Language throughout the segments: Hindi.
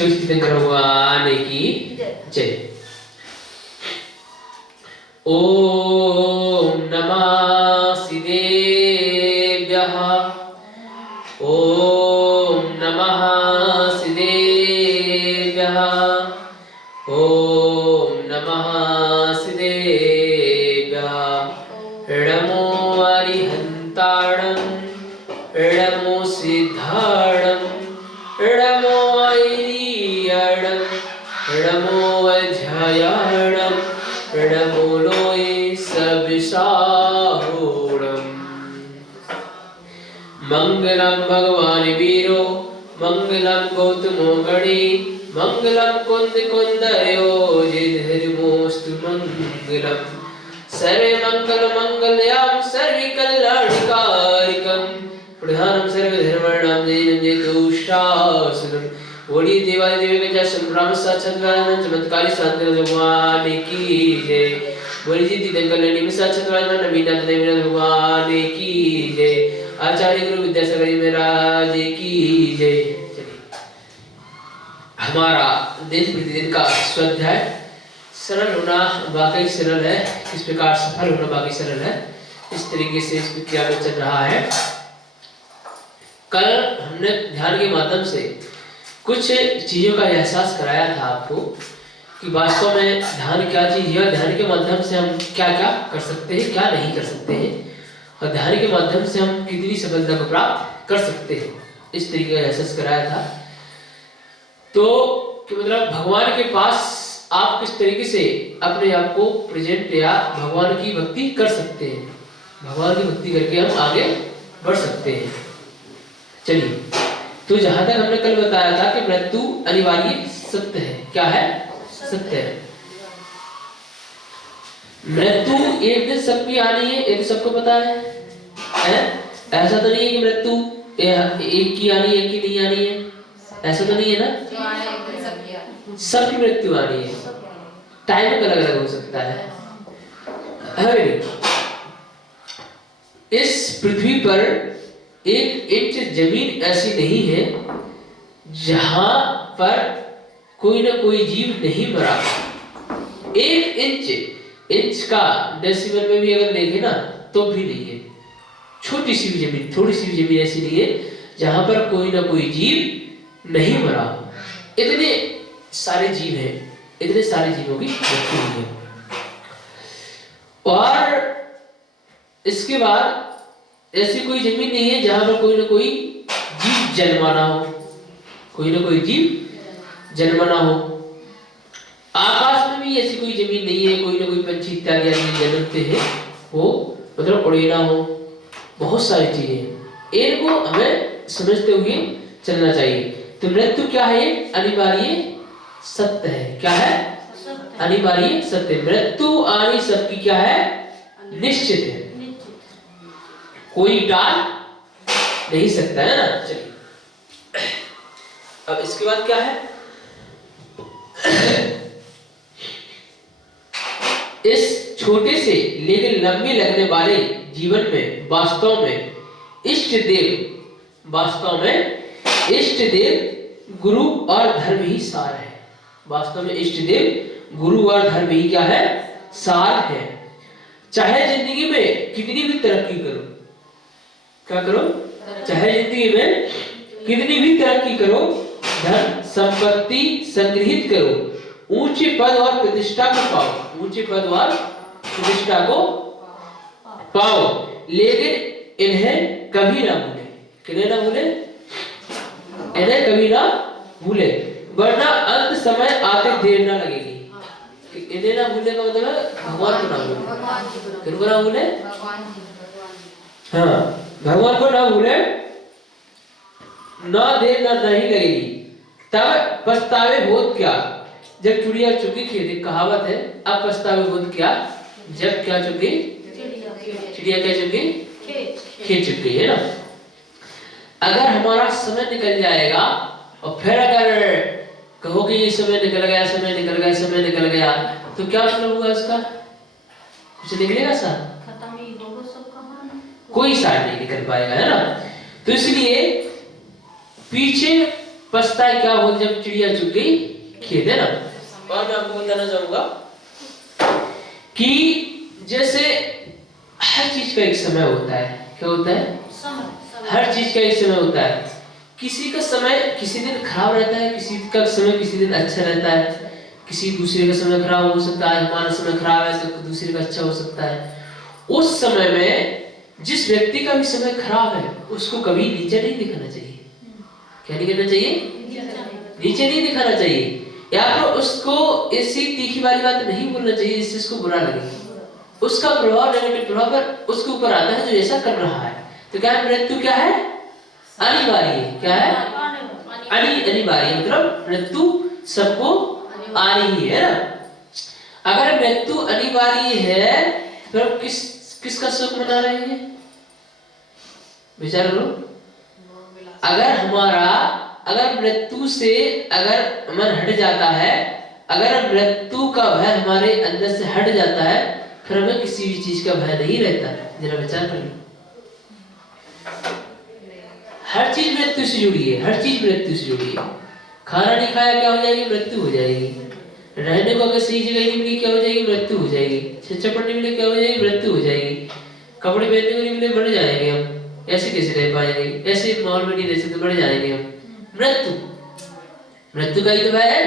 तीर्थंकर भगवान की जय। ओम नमः सिद्धेभ्यः। ओम नमः सिद्धेभ्यः। ओम नमः सिद्धेभ्यः। नमो अरिहन्ताणं नमो सिद्धाणं नमो ऐरियणं नमो अजयाणं नमो लोय सविसाहुणम्। मंगलम भगवान वीरो मंगलम गौतमो गणे मंगलम कुंद कुंदयो जिधर्मोस्तु मंगलम। सर्वे मंगल मंगलयाम सर्वे कल्याणकारिकम प्रधानम सर्वधर्माणां जैनं जयतुष्टासनम। बोलिए देवाय देवी का संभ्रम साक्षात चमत्कारी शांति भगवान की जय। बोलिए जी तीर्थंकर में साक्षात नवीनाथ देवनाथ भगवान की जय। आचार्य गुरु विद्यासागर जी महाराज की जय। चलिए हमारा दिन प्रतिदिन का स्वाध्याय सरल होना वाकई सरल है, इस प्रकार सफल होना वाकई सरल है, इस तरीके से इस प्रक्रिया में चल रहा है। कल हमने ध्यान के माध्यम से कुछ चीजों का एहसास कराया था आपको कि वास्तव में ध्यान क्या चीज है, ध्यान के माध्यम से हम क्या क्या कर सकते हैं, क्या नहीं कर सकते हैं, और ध्यान के माध्यम से हम कितनी सफलता को प्राप्त कर सकते हैं, इस तरीके का एहसास कराया था। तो कि मतलब भगवान के पास आप किस तरीके से अपने आप को प्रेजेंट या भगवान की भक्ति कर सकते हैं, भगवान की भक्ति करके हम आगे बढ़ सकते हैं। चलिए, तो जहां तक हमने कल बताया था कि मृत्यु अनिवार्य सत्य है। क्या है? सत्य है। मृत्यु एक दिन सबकी आनी है, ये तो सबको पता है? ऐसा तो नहीं है कि मृत्यु एक की आनी है, एक की नहीं आनी है, ऐसा तो नहीं है ना? सबकी मृत्यु आनी है, टाइम अलग अलग हो सकता है। इस पृथ्वी पर एक इंच जमीन ऐसी नहीं है जहां पर कोई ना कोई जीव नहीं मरा। एक इंच का डेसिमल में भी अगर देखें ना तो भी नहीं है। छोटी सी भी जमीन, थोड़ी सी भी जमीन ऐसी नहीं है जहां पर कोई ना कोई जीव नहीं मरा। इतने सारे जीव हैं, इतने सारे जीवों की मृत्यु हुई है। और इसके बाद ऐसी कोई जमीन नहीं है जहां पर कोई ना कोई जीव जन्माना हो, कोई ना कोई जीव जन्माना हो। आकाश में भी ऐसी कोई जमीन नहीं है, कोई ना कोई पंछी इत्यादि आदि जन्मते हैं, वो मतलब उड़ेना हो, बहुत सारी चीजें, इनको हमें समझते हुए चलना चाहिए। तो मृत्यु क्या है? अनिवार्य सत्य है। क्या है? अनिवार्य सत्य। मृत्यु आनी सबकी क्या है? निश्चित है, कोई टाल नहीं सकता है ना। चलिए, अब इसके बाद क्या है? इस छोटे से लेकिन लंबे लगने वाले जीवन में वास्तव में इष्ट देव गुरु और धर्म ही सार है। वास्तव में इष्ट देव गुरु और धर्म ही क्या है? सार है। चाहे जिंदगी में कितनी भी तरक्की करो, क्या करो? चाहे जिंदगी में कितनी भी तरक्की करो, धन संपत्ति संग्रहित करो, ऊंचे पद और प्रतिष्ठा को पाओ, ऊंचे पद और प्रतिष्ठा को पाओ, लेकिन इन्हें कभी ना भूले। किन्हें ना भूले? इन्हें कभी ना भूले, वरना अंत समय आते देर ना लगेगी। इन्हें ना भूले का मतलब है भगवान को ना भूले। किनको ना भूले? हाँ, भगवान को ना भूले, ना देर ना नहीं लगेगी, तब पछतावे होत क्या जब चिड़िया चुगी खेत। कहावत है, अब पछतावे होत क्या जब क्या चुगी? चिड़िया क्या चुगी? खेत चुगी, है ना। अगर हमारा समय निकल जाएगा और फिर अगर कहो कि ये समय निकल गया, समय निकल गया, समय निकल गया, तो क्या मतलब हुआ इसका? कुछ निकलेगा सर? खत्म ही होगा सब कहानी, कोई सार नहीं निकल पाएगा, है ना। तो इसलिए पीछे पछताए क्या हो जब चिड़िया चुग गई खेत, है ना। और मैं आपको बताना चाहूंगा कि जैसे हर चीज का एक समय होता है। क्या होता है? हर चीज का एक समय होता है। किसी का समय किसी दिन खराब रहता है, किसी का समय किसी दिन अच्छा रहता है, किसी दूसरे का समय खराब हो सकता है। हमारा समय खराब है तो दूसरे का अच्छा हो सकता है। उस समय में जिस व्यक्ति का भी समय खराब है उसको कभी नीचे नहीं दिखाना चाहिए। क्या नहीं करना चाहिए? नीचे नहीं दिखाना चाहिए। या फिर उसको ऐसी तीखी वाली बात नहीं बोलना चाहिए जिससे उसको बुरा लगे। उसका प्रभाव, नेगेटिव प्रभाव उसके ऊपर आता है जो ऐसा कर रहा है। तो क्या है? मृत्यु क्या है? अनिवार्य है। क्या है? अनिवार्य, मतलब मृत्यु सबको आ रही है ना। अगर मृत्यु अनिवार्य है फिर किसका सुख मना रहे हैं? विचार करो। अगर मृत्यु से अगर मन हट जाता है, अगर मृत्यु का भय हमारे अंदर से हट जाता है, फिर हमें किसी भी चीज का भय नहीं रहता। जरा विचार कर लो। हर चीज मृत्यु से जुड़ी है, हर चीज मृत्यु से जुड़ी है। खाना नहीं खाया क्या हो जाएगी? मृत्यु हो जाएगी। रहने को अगर सही जगह नहीं मिली क्या हो जाएगी? मृत्यु हो जाएगी। शिक्षा पढ़ने मिले क्या हो जाएगी? मृत्यु हो जाएगी। कपड़े पहनने को नहीं मिले मर जाएंगे हम। ऐसे कैसे रह पाएंगे? ऐसे माहौल में नहीं रह सकते, मर जाएंगे हम। मृत्यु का ही तो भय है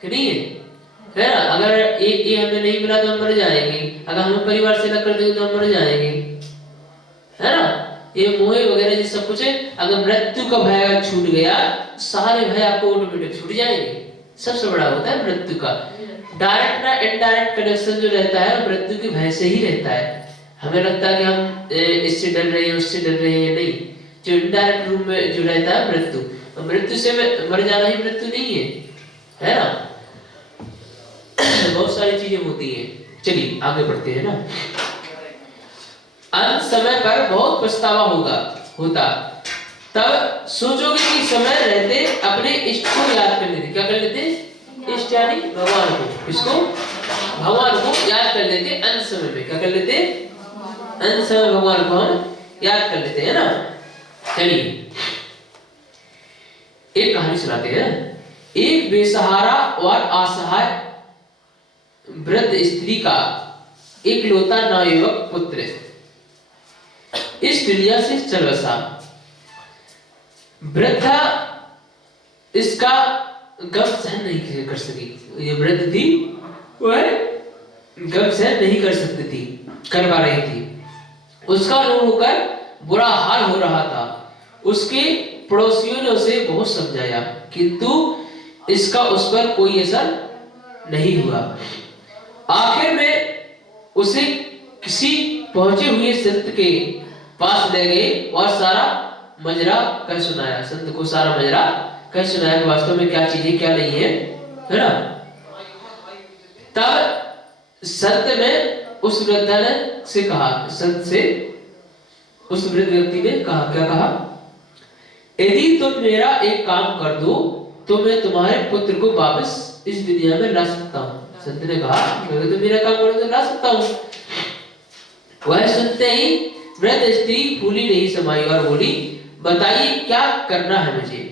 कि नहीं है ना। अगर ये हमें नहीं मिला तो हम मर जाएंगे। अगर हमें परिवार से अलग कर देंगे तो हम मर जाएंगे, है ना। ये मोह वगैरह ये सब कुछ है। अगर मृत्यु का भय छूट गया, सारे भय आपको ऑटोमेटिक छूट जाएंगे। सबसे बड़ा होता है मृत्यु का डायरेक्ट ना इनडायरेक्ट कनेक्शन जो रहता है मृत्यु के भय से ही रहता है। हमें लगता है कि हम इससे डर रहे हैं, उससे डर रहे हैं, नहीं। जो इनडायरेक्ट रूप में जो रहता है मृत्यु से मर जाना ही मृत्यु नहीं है ना। बहुत सारी चीजें होती हैं। चलिए आगे बढ़ते हैं ना। अंत समय पर बहुत पछतावा होता तब सोचोगे कि समय रहते अपने इष्ट को याद कर लेते। क्या कर लेते? इष्ट यानी भगवान को। इसको भगवान को याद कर लेते अंत समय में। क्या कर लेते? अंत समय भगवान को हम याद कर लेते हैं ना। चलिए एक कहानी सुनाते हैं। एक बेसहारा और असहाय वृद्ध स्त्री का इकलौता नवयुवक पुत्र इस दुनिया से चल बसा। वृद्धा इसका गम सहन नहीं कर सकी। ये वृद्ध थी, वह गम सहन नहीं कर पा रही थी। उसका रो होकर बुरा हाल हो रहा था। उसके पड़ोसियों ने उसे बहुत समझाया किंतु इसका उस पर कोई असर नहीं हुआ। आखिर में उसे किसी पहुंचे हुए संत के पास ले गए और सारा मजरा कह सुनाया। संत को सारा मजरा कह सुनाया कि वास्तव में क्या चीज है क्या नहीं है ना। तब संत ने उस वृद्धा ने से कहा, संत से उस वृद्ध व्यक्ति ने कहा, क्या कहा? यदि तुम मेरा एक काम कर दो तो मैं तुम्हारे पुत्र को वापस इस दुनिया में ला सकता हूँ। संत ने कहा अगर तुम मेरा काम करो तो ला सकता हूँ। वह सुनते ही वृद्ध स्त्री फूली नहीं समाई और बोली, बताइए क्या करना है मुझे।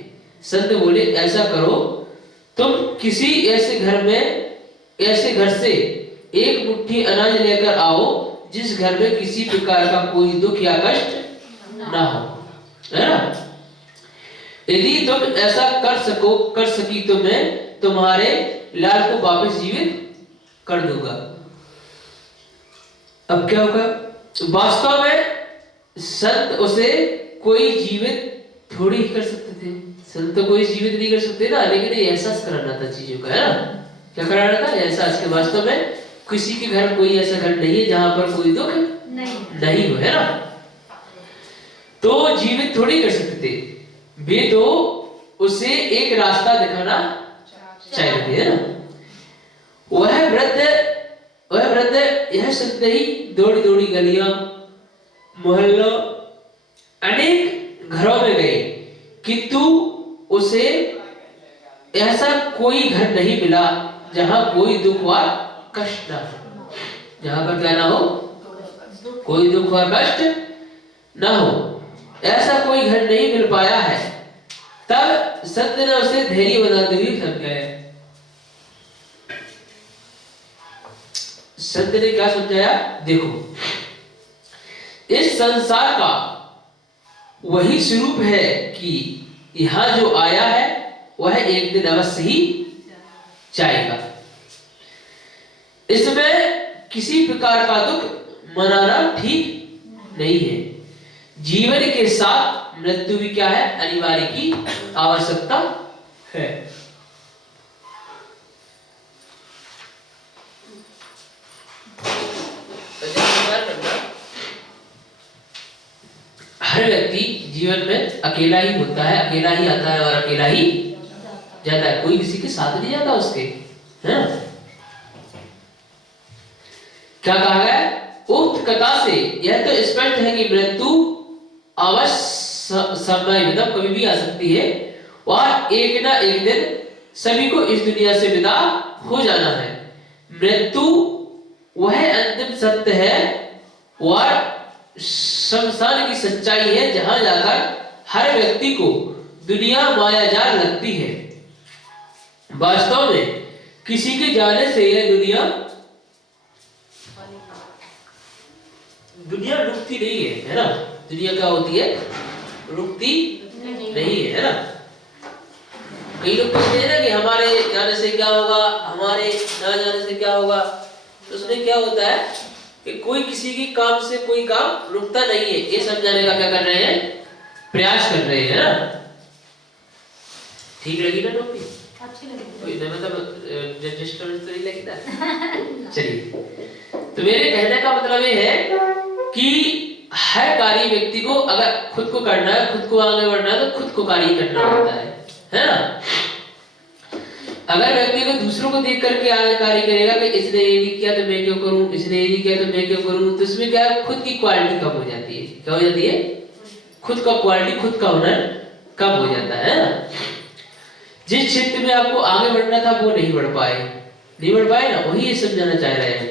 संत बोले, ऐसा करो तुम किसी ऐसे घर से एक मुट्ठी अनाज लेकर आओ जिस घर में किसी प्रकार का कोई दुख या कष्ट ना हो, है ना। यदि तुम ऐसा कर सकी तो मैं तुम्हारे लाल को वापस जीवित कर दूंगा। अब क्या होगा? वास्तव में संत उसे कोई जीवित थोड़ी ही कर सकते थे। संत तो कोई जीवित नहीं कर सकते ना, लेकिन एहसास कराना था चीजों का, है ना। क्या कराना था? एहसास के वास्तव में किसी के घर कोई ऐसा घर नहीं है जहां पर कोई दुख नहीं हो, है ना। तो जीवित थोड़ी कर सकते थे वे, तो उसे एक रास्ता दिखाना चाहिए, है ना। वह वृद्ध यह सुनते ही दौड़ी दौड़ी गलियां मोहल्लों अनेक घरों में गए किंतु उसे ऐसा कोई घर नहीं मिला जहां कोई दुख व कष्ट ना हो। जहां पर क्या ना हो? कोई दुख व कष्ट ना हो। ऐसा कोई घर नहीं मिल पाया है। तब सत्य ने उसे धैर्य बनाते हुए समझाया। सत्य ने क्या समझाया? देखो, इस संसार का वही स्वरूप है कि यहां जो आया है वह एक दिन अवश्य ही जाएगा। इसमें किसी प्रकार का दुख मनाना ठीक नहीं है। जीवन के साथ मृत्यु भी क्या है? अनिवार्य की आवश्यकता है। हर व्यक्ति जीवन में अकेला ही होता है, अकेला ही आता है और अकेला ही जाता है। कोई किसी के साथ नहीं जाता उसके, है ना? क्या कहा गया? उक्त कथा से यह तो स्पष्ट है कि मृत्यु अवश्य समय मतलब कभी भी आ सकती है और एक ना एक दिन सभी को इस दुनिया से विदा हो जाना है। मृत्यु वह अंतिम सत्य है और शमशान की सच्चाई है जहां जाकर हर व्यक्ति को दुनिया मायाजाल लगती है। वास्तव में किसी के जाने से यह दुनिया रुकती नहीं है ना? दुनिया क्या होती है? रुकती नहीं है ना? कई लोग कहते हैं ना कि हमारे जाने से क्या होगा, हमारे ना जाने से क्या होगा। तो उसमें क्या होता है कि कोई किसी के काम से कोई काम रुकता नहीं है, ये समझाने का क्या कर रहे हैं? प्रयास कर रहे हैं ना? ठीक लगी ना टोपी? अच्छी लगी। कोई ना मतलब डिस्टर्बेंस तो नहीं लगी ना? चलिए, तो मेरे कहने का मतलब ये है कि हर कार्य व्यक्ति को अगर खुद को करना है, खुद को आगे बढ़ना है, तो खुद को कार्य करना होता है ना? अगर व्यक्ति को दूसरों को देख करके आगे कार्य करेगा कि इसने ये नहीं किया तो मैं क्यों करूं, इसने ये नहीं किया तो मैं क्यों करूं, तो इसमें क्या खुद की क्वालिटी कम हो जाती है। क्या हो जाती है? खुद का क्वालिटी, खुद का हुनर कम हो जाता है ना? जिस क्षेत्र में आपको आगे बढ़ना था वो नहीं बढ़ पाए ना, वही ये समझाना चाह रहे हैं।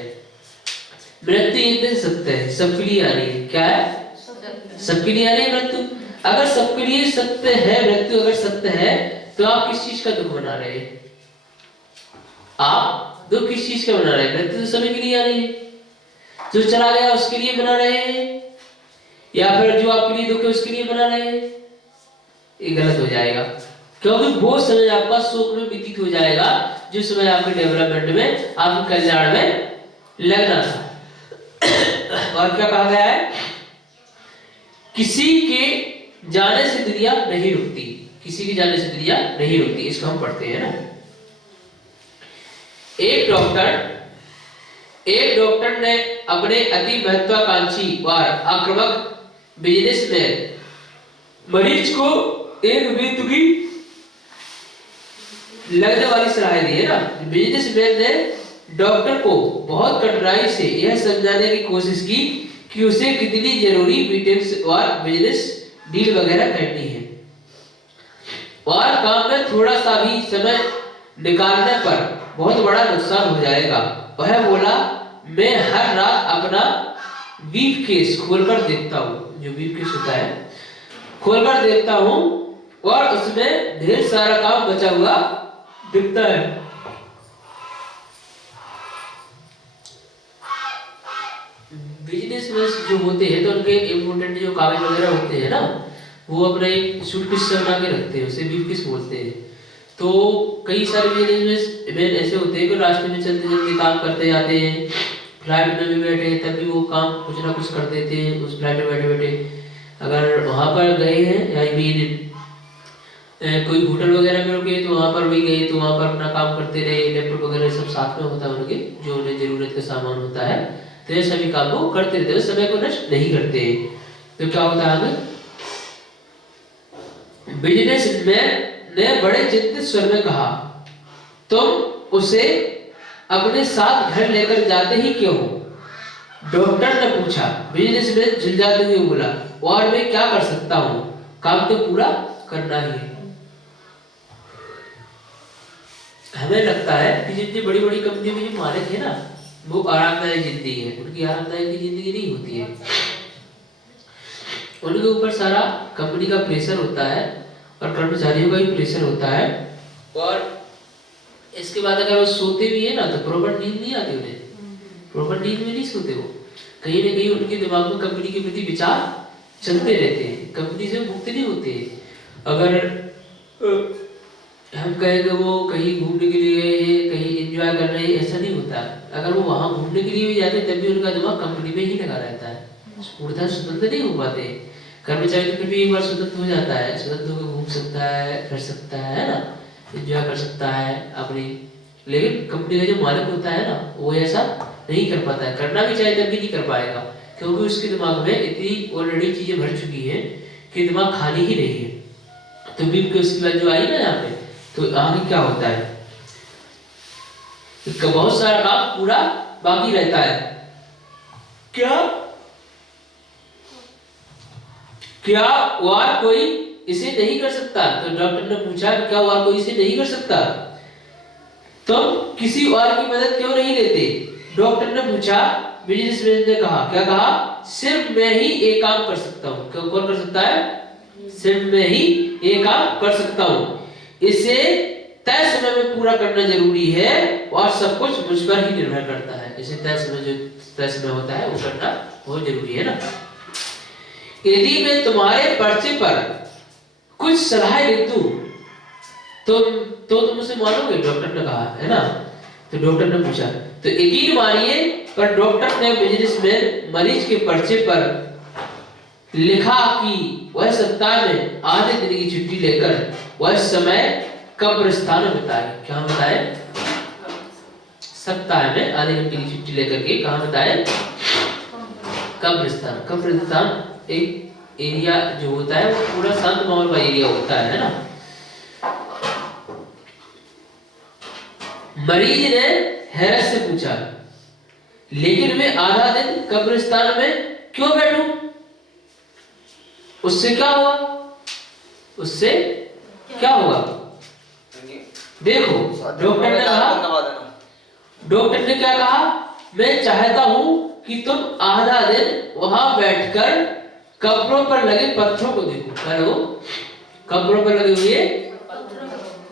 मृत्यु एक दिन सत्य है, सबके लिए आ रही है। क्या है? सबके लिए आ रही है मृत्यु। अगर सबके लिए सत्य है मृत्यु, अगर सत्य है तो आप किस चीज का दुख मना रहे हैं? आप दुख किस चीज का मना रहे हैं? मृत्यु तो सभी के लिए आ रही है। जो चला गया उसके लिए मना रहे हैं या फिर जो आपके लिए दुख है उसके लिए मना रहे हैं? ये गलत हो जाएगा, क्योंकि वो समय आपका शोक में व्यतीत हो जाएगा जो समय आपके डेवलपमेंट में, आपके कल्याण में लगना था। और क्या कहा गया है? किसी के जाने से दुनिया नहीं रुकती, किसी के जाने से दुनिया नहीं रुकती। इसको हम पढ़ते हैं ना? एक डॉक्टर ने अपने अति महत्वाकांक्षी और आक्रामक बिजनेस में मरीज को एक बेतुकी लगने वाली सलाह दी है ना? बिजनेसमैन ने डॉक्टर को बहुत कठिनाई से यह समझाने की कोशिश की कि उसे कितनी जरूरी मीटिंग्स और बिजनेस डील वगैरह करनी है और काम में थोड़ा सा भी समय निकालने पर बहुत बड़ा नुकसान हो जाएगा। वह बोला, मैं हर रात अपना ब्रीफ केस खोलकर देखता हूँ, जो ब्रीफ केस होता है खोलकर देखता हूँ और उसमें ढेर सारा काम बचा हुआ दिखता है। बिजनेस में जो होते हैं तो उनके इम्पोर्टेंट जो कागज वगैरह होते हैं ना, वो अपना एक सूटकेस बना के रखते हैं, उसे ब्रीफकेस बोलते हैं। तो कई सारे बिजनेस में ऐसे होते हैं कि रास्ते में चलते चलते काम करते जाते हैं, फ्लाइट में भी बैठे तब भी वो काम कुछ ना कुछ कर देते हैं उस फ्लाइट में बैठे बैठे। अगर वहाँ पर गए हैं या भी कोई होटल वगैरह में रुके तो वहाँ पर भी गए तो वहाँ पर अपना काम करते रहे, लैपटॉप वगैरह सब साथ में होता है उनके, जो उन्हें जरूरत का सामान होता है, तो ये सभी काम को करते रहते हैं, समय को नष्ट नहीं करते। तो क्या होता है? बिजनेसमैन ने बड़े चिंतित स्वर में कहा, तुम उसे अपने साथ घर लेकर जाते ही क्यों हो? डॉक्टर ने पूछा। बिजनेसमैन झुंझाते हुए बोला, और मैं क्या कर सकता हूँ, काम तो पूरा करना ही है। हमें लगता है कि जितनी बड़ी बड़ी कंपनियों में जो मालिक है ना, वो आरामदायक जिंदगी है, उनकी आरामदायक जिंदगी नहीं होती है। उनके ऊपर सारा कंपनी का प्रेशर होता है और कर्मचारियों का भी प्रेशर होता है। और इसके बाद अगर वो सोते भी है ना तो प्रॉपर नींद नहीं आती उन्हें, प्रॉपर नींद में नहीं सोते वो, कहीं ना कहीं उनके दिमाग में कंपनी के प्रति विचार चलते रहते हैं, कंपनी से मुक्त नहीं होते। अगर हम कहें कि वो कहीं घूमने के लिए गए हैं, कहीं एंजॉय कर रहे हैं, ऐसा नहीं होता। अगर वो वहाँ घूमने के लिए भी जाते तब भी उनका दिमाग कंपनी में ही लगा रहता है, पूर्णतः स्वतंत्र नहीं हो पाते। कर्मचारी तो फिर भी एक बार स्वतंत्र हो जाता है, स्वतंत्र होकर घूम सकता है, कर सकता है ना, एंजॉय कर सकता है अपनी। लेकिन कंपनी का जो मालिक होता है ना वो ऐसा नहीं कर पाता है, करना भी चाहे तब भी नहीं कर पाएगा, क्योंकि उसके दिमाग में इतनी ऑलरेडी चीजें भर चुकी हैं कि दिमाग खाली ही नहीं है। तो भी उसके बाद जो आई ना यहाँ पे, तो आगे क्या होता है, बहुत सारा काम पूरा बाकी रहता है। क्या और कोई इसे नहीं कर सकता? तो डॉक्टर ने पूछा क्या और कोई इसे नहीं कर सकता? तो किसी और की मदद क्यों नहीं लेते? डॉक्टर ने पूछा, बिजनेसमैन ने कहा, क्या कहा? सिर्फ मैं ही एक काम कर सकता हूँ। क्यों कौन कर सकता है? सिर्फ मैं ही एक काम कर सकता हूँ। इसे तय समय में पूरा करना जरूरी है और सब कुछ मुझ पर ही निर्भर करता है। इसे तय समय होता है वो करना बहुत जरूरी है ना। यदि मैं तुम्हारे पर्चे पर कुछ सलाह लिख दूं तो तुम उसे मानोगे? डॉक्टर ने कहा, है ना। तो डॉक्टर ने पूछा, तो यकीन मानिए, पर डॉक्टर ने बिजनेसमैन मरीज के पर्चे पर लिखा कि वह सप्ताह में आधे दिन की छुट्टी लेकर वह समय कब्रिस्तान में बिताए। क्या बताए? सप्ताह में आधे घंटे की छुट्टी लेकर के कहाँ बिताए? कब्रिस्तान। कब्रिस्तान एक एरिया जो होता है वो पूरा शांत माहौल का एरिया होता है ना। मरीज ने हैरत से पूछा, लेकिन मैं आधा दिन कब्रिस्तान में क्यों बैठूं? उससे क्या हुआ? उससे क्या हुआ? देखो डॉक्टर ने कहा, डॉक्टर ने क्या कहा? मैं चाहता हूं कि तुम आधा दिन वहां बैठकर कब्रों पर लगे पत्थरों को देखो। हेलो, कब्रों पर लगे हुए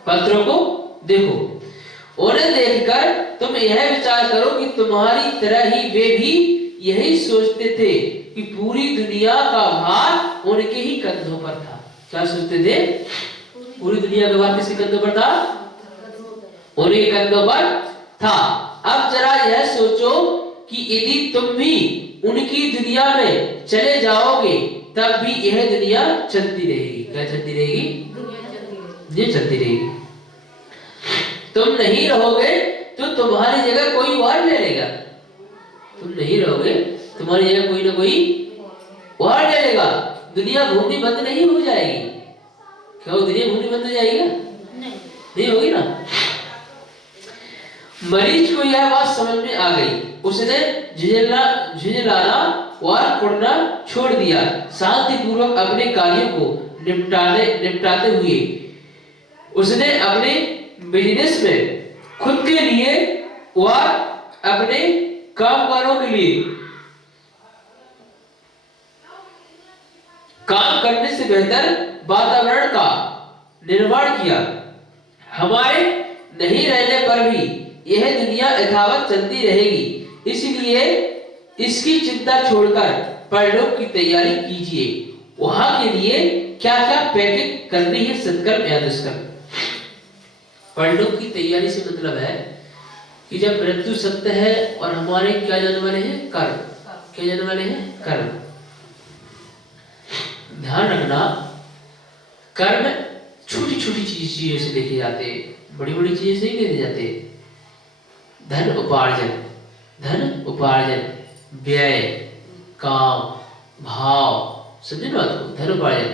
पत्थरों को देखो। उन्हें देखकर तुम यह विचार करो कि तुम्हारी तरह ही वे भी यही सोचते थे कि पूरी दुनिया का भार उनके ही कंधों पर था। क्या सोचते थे? पूरी दुनिया का भार किसके कंधों पर था? उनके कंधों पर था। अब जरा यह सोचो कि यदि तुम भी उनकी दुनिया में चले जाओगे तब भी यह दुनिया चलती रहेगी। क्या चलती रहेगी? ये चलती रहेगी। तुम नहीं रहोगे तो तुम्हारी जगह कोई और ले लेगा। तुम नहीं रहोगे, तुम्हारी जगह कोई ना कोई और ले लेगा। दुनिया घूमनी बंद नहीं हो जाएगी। क्या वो दुनिया घूमनी बंद हो जाएगी? नहीं होगी ना। मरीज को यह बात समझ में आ गई। उसने झिझलाना और कुड़ना छोड़ दिया। शांतिपूर्वक अपने कार्यों को निपटाते हुए उसने अपने बिजनेस में खुद के लिए और अपने कामगारों के लिए काम करने से बेहतर वातावरण का निर्माण किया। हमारे नहीं रहने पर भी यह दुनिया यथावत चलती रहेगी, इसलिए इसकी चिंता छोड़कर परलोक की तैयारी कीजिए। वहां के लिए क्या क्या पैकिंग करनी है, सत्कर्म या दुष्कर्म। परलोक की तैयारी से मतलब है कि जब मृत्यु सत्य है और हमारे क्या जाने वाले हैं? कर्म। क्या जाने वाले हैं? कर्म। ध्यान रखना, कर्म छोटी छोटी चीजों से देखे जाते, बड़ी बड़ी चीजें से नहीं देखे जाते। धन उपार्जन, व्यय, काम, भाव, समझे ना बात को? धन उपार्जन।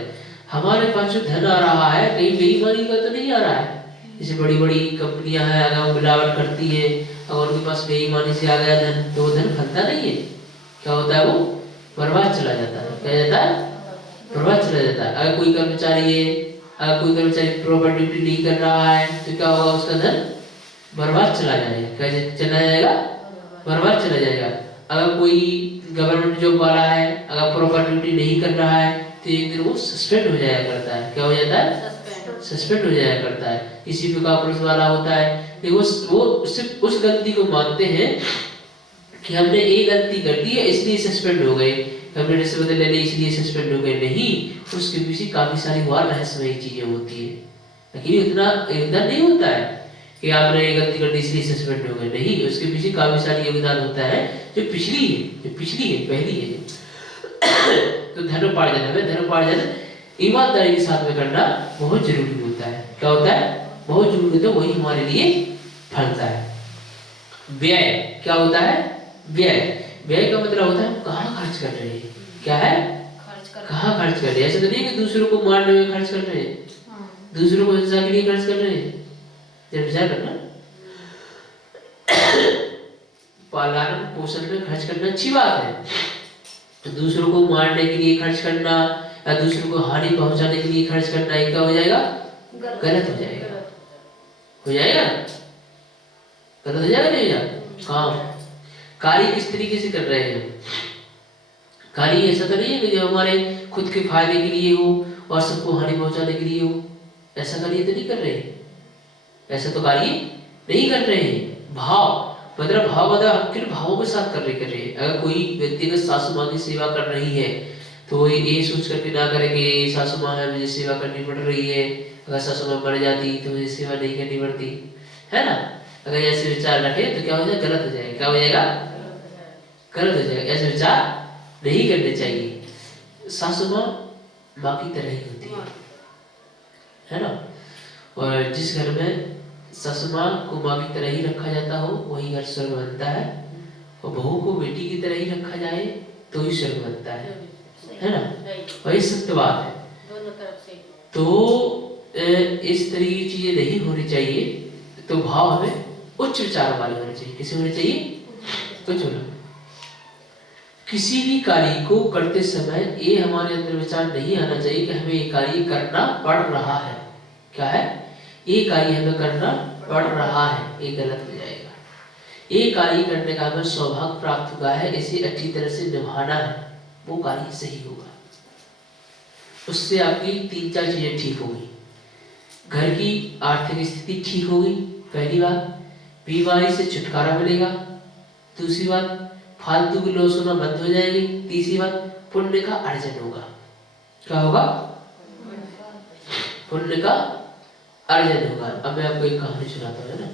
हमारे पास जो धन आ रहा है कहीं बेईमानी का तो नहीं आ रहा है। जैसे बड़ी बड़ी कंपनियां हैं, अगर वो मिलावट करती है, अगर उनके पास बेईमानी से आ गया धन, तो वो धन फलता नहीं है। क्या होता है? वो बर्बाद चला जाता है। क्या जाता है? बर्बाद चला जाता है। अगर कोई कर्मचारी प्रॉपर ड्यूटी नहीं कर रहा है तो क्या होगा? उसका धन बर्बाद चला जाएगा। क्या चला जाएगा? बर्बाद चला जाएगा। अगर कोई गवर्नमेंट जॉब वाला है, अगर प्रॉपर ड्यूटी नहीं कर रहा है तो एक दिन वो सस्पेंड हो जाया करता है। क्या हो जाता है? सस्पेंड हो जाया करता है। इसी प्रकार पुलिस वाला होता है कि वो सिर्फ उस गलती को मानते हैं कि हमने एक गलती कर दी है इसलिए सस्पेंड हो गए, हमने रिश्वत ले ली इसलिए सस्पेंड हो गए। नहीं, उसके पीछे काफी सारी और रहस्यमयी चीजें होती है। लेकिन इतना योगदान नहीं होता है कि आपने एक गलती कर दी इसलिए सस्पेंड हो गए। नहीं, उसके पीछे काफी सारी योगदान होता है जो पिछली है, पहली है। तो धर्मोपार्जन हमें धर्मोपार्जन ईमानदारी के साथ में करना बहुत जरूरी होता है। क्या होता है? बहुत जरूरी होता है, वही हमारे लिए फलता है। व्यय क्या होता है? व्यय का मतलब होता है हम कहाँ खर्च कर रहे हैं। क्या है? कहाँ खर्च कर रहे हैं। ऐसा तो नहीं कि दूसरों को मारने में खर्च कर रहे हैं, दूसरों को हिंसा के लिए खर्च कर रहे हैं। जब विचार करना, पालन पोषण में खर्च करना अच्छी बात है, तो दूसरों को मारने के लिए खर्च करना या दूसरों को हानि पहुंचाने के लिए खर्च करना, ये क्या हो जाएगा? गलत हो जाएगा। हो जाएगा गलत हो जाएगा। नहीं काम कार्य किस तरीके से कर रहे हैं? कार्य ऐसा तो नहीं है कि जो हमारे खुद के फायदे के लिए हो और सबको हानि पहुंचाने के लिए हो। ऐसा कार्य तो नहीं कर रहे, ऐसा तो कार्य नहीं कर रहे हैं। भाव मतलब हम किन भावों के साथ कर रहे हैं। अगर कोई व्यक्तिगत सासू माँ की सेवा कर रही है तो वो ये सोच करके ना करे कि सासू माँ है मुझे सेवा करनी पड़ रही है, अगर सासू माँ मर जाती तो मुझे सेवा नहीं करनी पड़ती, है ना। अगर ऐसे विचार रखे तो क्या हो जाएगा? गलत हो जाएगा। क्या हो जाएगा? गलत हो जाएगा। ऐसे विचार नहीं करने चाहिए। सासू माँ की तरह ही होती है ना। और जिस घर में सासू माँ को माँ की तरह ही रखा जाता हो वही घर स्वर्ग बनता है, और बहू को बेटी की तरह ही रखा जाए तो ही स्वर्ग बनता है ना। वही सत्य बात है। दोनों तरफ से तो इस तरह की चीजें नहीं होनी चाहिए। तो भाव हमें उच्च विचार वाले होने चाहिए। किसे होने चाहिए? उच्च। किसी भी कार्य को करते समय ये हमारे अंदर विचार नहीं आना चाहिए कि हमें ये कार्य करना पड़ रहा है। क्या है? ये कार्य हमें करना पड़ रहा है, ये गलत हो जाएगा। ये कार्य करने का हमें सौभाग्य प्राप्त हुआ है, इसे अच्छी तरह से निभाना है, वो कार्य सही होगा। उससे आपकी 3-4 चीजें ठीक होगी। घर की आर्थिक स्थिति ठीक होगी, पहली बात। बीमारी से छुटकारा मिलेगा, दूसरी बात। फालतू की लोचना बंद हो जाएगी, तीसरी बात। पुण्य का अर्जन होगा। क्या होगा? पुण्य का अर्जन होगा। अब मैं आपको एक कहानी सुनाता हूँ, है ना।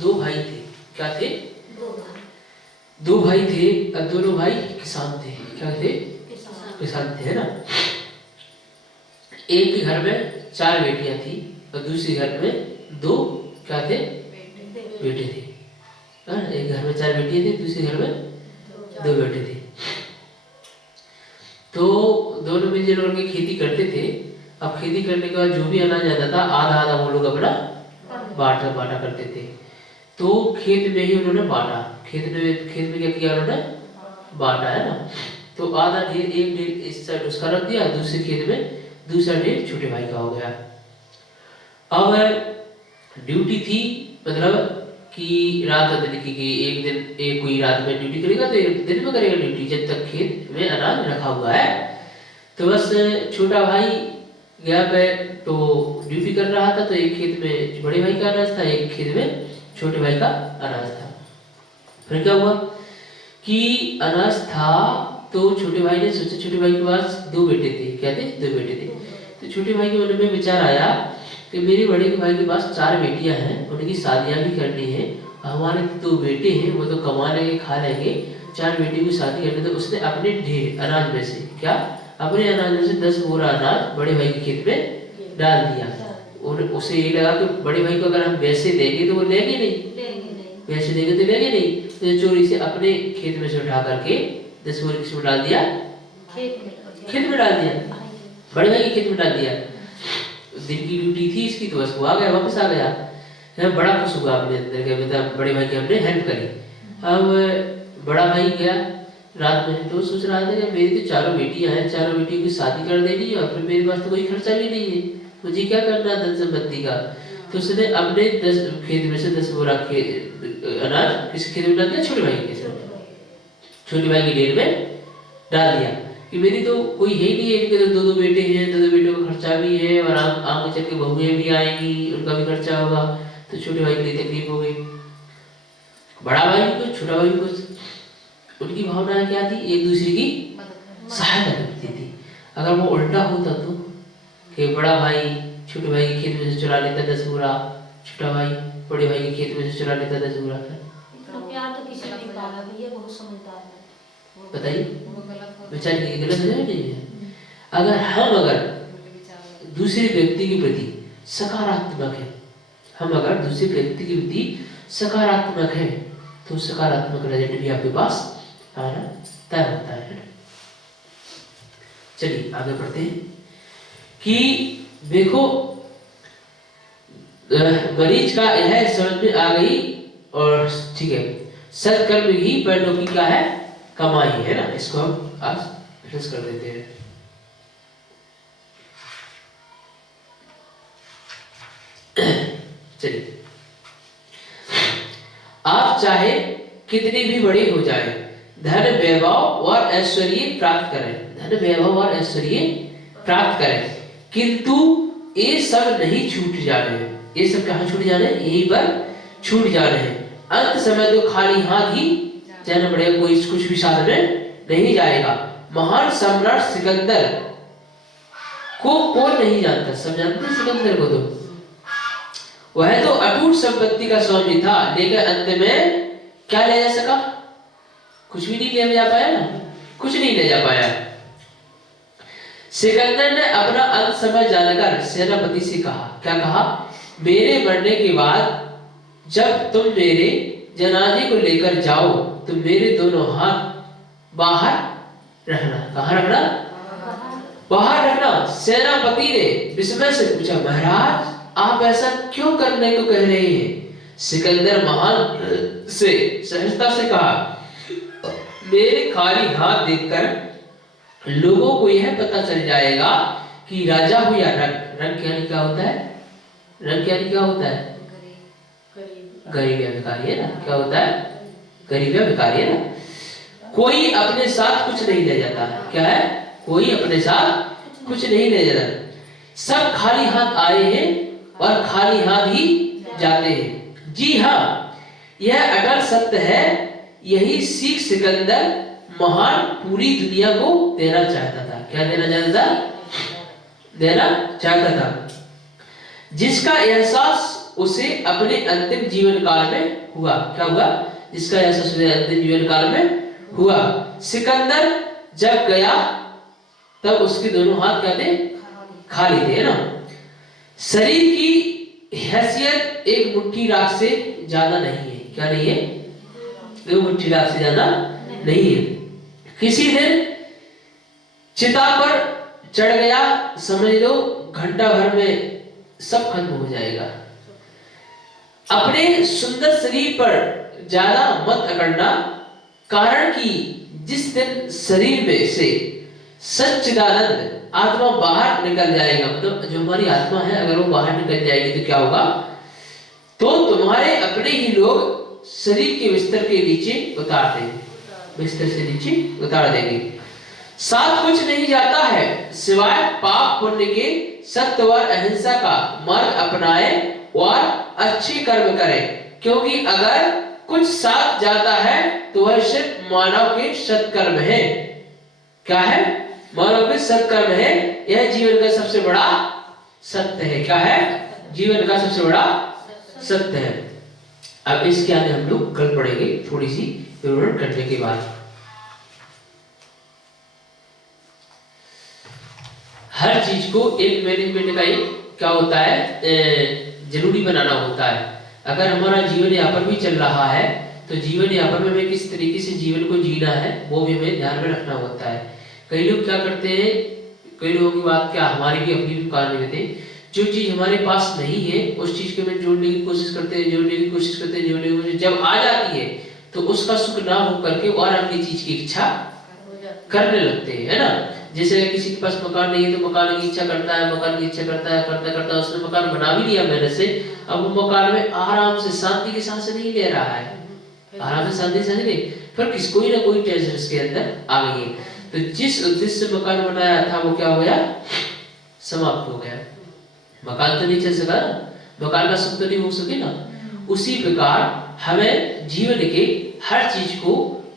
2 भाई थे। क्या थे? 2 भाई थे और दोनों भाई किसान थे। क्या थे? किसान थे, है ना। एक के घर में 4 बेटियां थी और दूसरे घर में 2 क्या थे? बेटे थे। एक घर में 4 बेटियां थी, दूसरे घर में 2 बेटे थे। तो दोनों मिलजुल करके खेती करते थे। अब खेती करने के बाद जो भी अनाज आता था आधा आधा वो लोग अपना बांटा करते थे। तो खेत में ही उन्होंने बांटा। खेत में क्या किया उन्होंने? बांटा, है ना। तो आधा ढेर एक ढेर इस साइड उसका रख दिया, दूसरे खेत में दूसरा ढेर छोटे भाई का हो गया। अब ड्यूटी थी, मतलब कि रात और दिन की एक दिन एक कोई रात में ड्यूटी करेगा तो एक दिन में करेगा ड्यूटी, जब तक खेत में अनाज रखा हुआ है। तो बस छोटा भाई गया पे तो ड्यूटी कर रहा था, तो एक खेत में बड़े भाई का अनाज था, एक खेत में छोटे भाई का अनाज था। फिर क्या हुआ कि अनाज था तो छोटे भाई ने सोचा, छोटे भाई के पास 2 बेटे थे। क्या थे? 2 बेटे थे। तो छोटे भाई के मन में विचार आया कि मेरे बड़े भाई के पास 4 बेटियां हैं, उनकी शादियां भी करनी है, हमारे 2 बेटे हैं वो तो कमा लेंगे खा लेंगे, 4 बेटियों की शादी करनी। तो उसने अपने ढेर अनाज में से क्या अपने अनाज में से 10 बोरा अनाज बड़े भाई के खेत में डाल दिया। और उसे ये लगा कि बड़े भाई को अगर हम वैसे देंगे तो वो लेंगे नहीं, वैसे देंगे तो लेंगे नहीं। तो चोरी से अपने खेत में से उठा करके 10 बोरे किसमें डाल दिया? खेत में डाल दिया, बड़े भाई के खेत में डाल दिया। दिन की ड्यूटी थी इसकी, तो बस वो आ गया, वापस आ गया। बड़ा खुश हुआ अपने अंदर के, मतलब बड़े भाई की हमने हेल्प करी। अब बड़ा भाई गया रात में, तो सोच रहा था कि मेरी तो 4 बेटियां हैं, 4 बेटियों की शादी कर देनी और फिर मेरे पास तो कोई खर्चा भी नहीं है, मुझे क्या करना धन संपत्ति का। तो उसने अपने 10 खेत में से 10 बोरा अनाज किस खेत में डाल दिया? छोटे भाई के, छोटे भाई के ढेर में डाल दिया। कि मेरी तो कोई है ही नहीं है, इनके तो दो बेटे हैं, दो बेटों का खर्चा भी है और आगे चल के बहुएं भी आएंगी, उनका भी खर्चा होगा, तो छोटे भाई के लिए तकलीफ हो गई। बड़ा भाई को छोटा भाई को उनकी भावना क्या थी, एक दूसरे की सहायता करती थी। अगर वो उल्टा होता तो कि बड़ा भाई छोटे भाई के खेत में से चुरा लेता 10 बोरा, छोटा भाई बड़े भाई के खेत में से चुरा लेता 10 बोरा, प्यार तो किसी ने पाला भी है, बहुत समझदार है। बताइए बेचारे की गलत है नहीं है। अगर दूसरे व्यक्ति के प्रति सकारात्मक है, हम अगर दूसरे व्यक्ति के प्रति सकारात्मक है तो सकारात्मक रिजल्ट भी आपके पास आना तय होता है। चलिए आगे बढ़ते हैं कि देखो गणित का यह समझ में आ गई और ठीक है, सत्कर्म ही पैरों की क्या है, कमाई है ना। इसको हम आज फिनिश कर देते हैं। चलिए, आप चाहे कितने भी बड़े हो जाए, धन वैभव और ऐश्वर्य प्राप्त करें, धन वैभव और ऐश्वर्य प्राप्त करें, किंतु ये सब नहीं छूट जाने, ये सब कहाँ छूट जाने, यहीं पर छूट जाने हैं। अंत समय तो खाली हाथ ही जाना पड़ेगा, कोई कुछ भी साथ में नहीं जाएगा। महान सम्राट सिकंदर को कौन नहीं जानता, सब जानते हैं सिकंदर को, तो वह तो अटूट संपत्ति का स्वामी था, लेकिन अंत में क्या ले जा सका, कुछ भी नहीं ले जा पाया ना, कुछ नहीं ले जा पाया। सिकंदर ने अपना अंत समय जानकर सेनापति से कहा, क्या कहा, मेरे मरने के बाद जब तुम मेरे जनाजे को लेकर जाओ तो मेरे दोनों हाथ बाहर रखना। कहाँ रखना, बाहर रखना। सेनापति ने विस्मय से पूछा, महाराज आप ऐसा क्यों करने को कह रहे हैं। सिकंदर महान से सहजता से कहा, मेरे खाली हाथ देखकर लोगों को यह पता चल जाएगा कि राजा हो या रंक, रंक यानी क्या होता है, रंक यानी क्या होता है, गरीब या भिखारी है ना, क्या होता है, गरीब या भिखारी है ना। कोई अपने साथ कुछ नहीं ले जाता, क्या है, कोई अपने साथ कुछ नहीं ले जाता, सब खाली हाथ आए हैं और खाली हाथ ही जाते हैं। जी हाँ, यह अटल सत्य है, यही सीख सिकंदर महान पूरी दुनिया को देना चाहता था। क्या देना चाहता था, देना चाहता था, जिसका एहसास उसे अपने अंतिम जीवन काल में हुआ। क्या हुआ, जिसका एहसास उसे अंतिम जीवन काल में हुआ। सिकंदर जब गया तब उसके दोनों हाथ क्या थे, खाली थे ना। शरीर की हैसियत एक मुट्ठी राख से ज्यादा नहीं है, क्या नहीं है, एक मुट्ठी राख से ज्यादा नहीं है। किसी दिन चिता पर चढ़ गया, समझ लो घंटा भर में सब खत्म हो जाएगा। अपने सुंदर शरीर पर ज्यादा मत अकड़ना, कारण कि जिस दिन शरीर में से सच्चिदानंद आत्मा बाहर निकल जाएगा, मतलब जो हमारी आत्मा है अगर वो बाहर निकल जाएगी तो क्या होगा, तो तुम्हारे अपने ही लोग शरीर के बिस्तर के नीचे उतार देंगे, बिस्तर से नीचे उतार देंगे। साथ कुछ नहीं जाता है सिवाय पाप पुण्य के, सत्य और अहिंसा का मार्ग अपनाए और अच्छे कर्म करें, क्योंकि अगर कुछ साथ जाता है तो वह सिर्फ मानव के सत्कर्म है। क्या है, मानव के सत्कर्म है, यह जीवन का सबसे बड़ा सत्य है। क्या है, जीवन का सबसे बड़ा सत्य है। अब इसके आगे हम लोग कल पढ़ेंगे, थोड़ी सी विवरण करने के बाद। हर चीज को एक मैनेजमेंट का एक क्या होता है, जरूरी बनाना होता है। अगर हमारा जीवन यापन भी चल रहा है तो जीवन यापन में हमें किस तरीके से जीवन को जीना है वो भी हमें ध्यान में रखना होता है। कई लोग क्या करते हैं, कई लोगों की बात क्या, हमारी भी अपनी भी कार लेते हैं, जो चीज हमारे पास नहीं है उस चीज को हमें जोड़ने की कोशिश करते हैं, जोड़ने की कोशिश करते हैं, जोड़ने की कोशिश, जब आ जाती है तो उसका सुख ना हो करके और अगली चीज की इच्छा करने लगते हैं, है ना। जैसे किसी के पास मकान नहीं है तो मकान की इच्छा करता है, मकान की इच्छा करता है, करता करता उसने मकान बना भी लिया मेहनत से, अब वो मकान में आराम से शांति के सांस नहीं ले रहा है, आराम से शांति से नहीं, फिर कोई ना कोई टेंशन इसके अंदर आ गई है। तो जिस उद्देश्य से मकान बनाया था वो क्या हो गया, समाप्त हो गया। मकान तो नहीं चल सका, मकान का सुख तो नहीं हो सके ना। उसी प्रकार हमें जीवन के हर चीज को,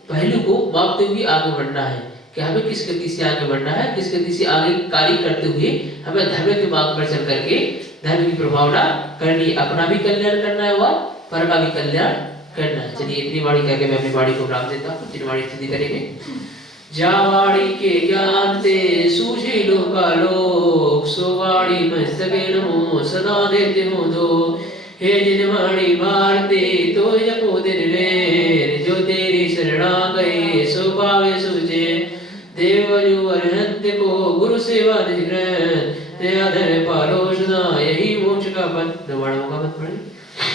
पहलू को मापते हुए आगे बढ़ना है कि हमें किस गति से आगे बढ़ना है, किस गति से आगे कार्य करते हुए हमें धर्म के मार्ग पर चल करके धर्म की प्रभावना करनी, अपना भी कल्याण करना है और पर का भी कल्याण करना है। चलिए इतनी वाणी कहकर मैं अपनी वाणी को विराम देता हूँ। जिन वाणी स्थिति करेंगे, जावाड़ी के ज्ञान ते सूझे लोकालोक, सो वाणी मस्तके नमो सदा देते हो दो। हे जिन वाणी मारते तो जपो दिन रेर, जो तेरी शरणा गए सो